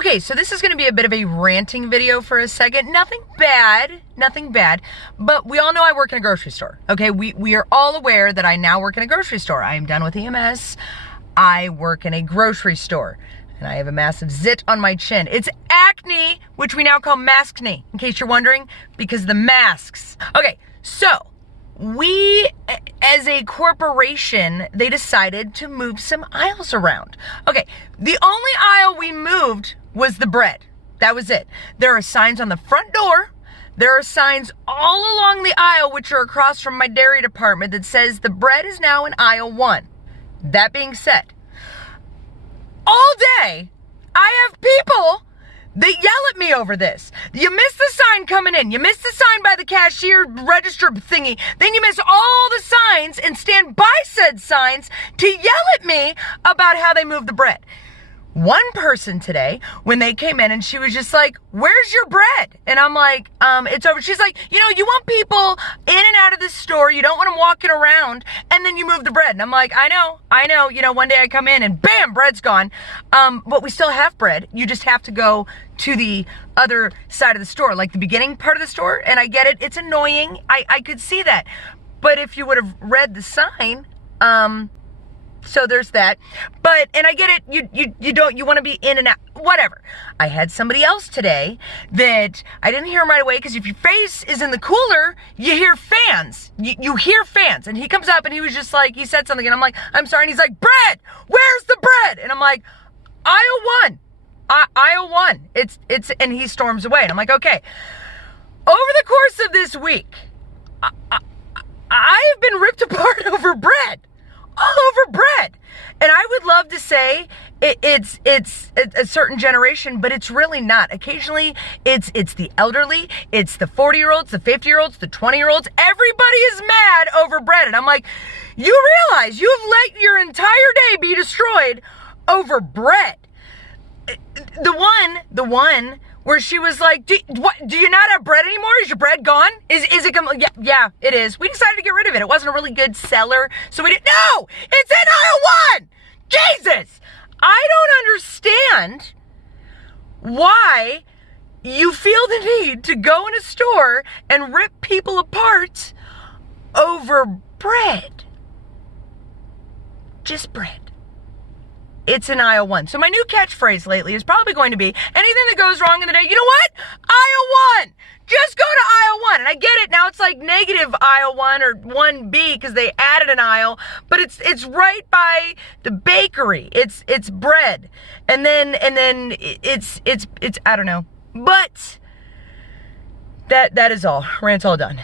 Okay, so this is going to be a bit of a ranting video for a second. Nothing bad, but we all know I work in a grocery store. Okay, we are all aware that I now work in a grocery store. I am done with EMS. I work in a grocery store, and I have a massive zit on my chin. It's acne, which we now call maskne, in case you're wondering, because of the masks. Okay, so we, as a corporation, they decided to move some aisles around. Okay, the only aisle we moved was the bread. That was it. There are signs on the front door. There are signs all along the aisle, which are across from my dairy department, that says the bread is now in aisle 1. That being said, all day, I have people that yell at me over this. You miss the sign coming in. You miss the sign by the cashier register thingy. Then you miss all the signs and stand by said signs to yell at me about how they move the bread. One person today, when they came in, and she was just like, "Where's your bread?" And I'm like, it's over. She's like, you want people in and out of this store. You don't want them walking around, and then you move the bread. And I'm like, I know. One day I come in and bam, bread's gone. But we still have bread. You just have to go to the other side of the store, like the beginning part of the store. And I get it. It's annoying. I could see that. But if you would have read the sign, so there's that. And I get it, you want to be in and out, whatever. I had somebody else today that I didn't hear him right away, because if your face is in the cooler, you hear fans. You hear fans. And he comes up and he was just like, he said something and I'm like, I'm sorry. And he's like, "Bread, where's the bread?" And I'm like, aisle 1. Aisle 1. And he storms away. And I'm like, okay. Over the course of this week, I have been ripped apart over bread. All over bread. And I would love to say it's a certain generation, but it's really not. Occasionally it's the elderly, it's the 40-year-olds, the 50-year-olds, the 20-year-olds. Everybody is mad over bread. And I'm like, you realize you have let your entire day be destroyed over bread. The one where she was like, do you not have bread anymore? Is your bread gone? Is it yeah, it is. We decided to get rid of it. It wasn't a really good seller, so we didn't. No, it's in aisle 1. Jesus, I don't understand why you feel the need to go in a store and rip people apart over bread. Just bread. It's in aisle 1. So my new catchphrase lately is probably going to be, anything that goes wrong in the day, you know what? Aisle 1. Just go to aisle 1. And I get it. Now it's like negative aisle 1 or 1B because they added an aisle, but it's right by the bakery. It's bread. And then it's I don't know. But that is all. Rant's all done.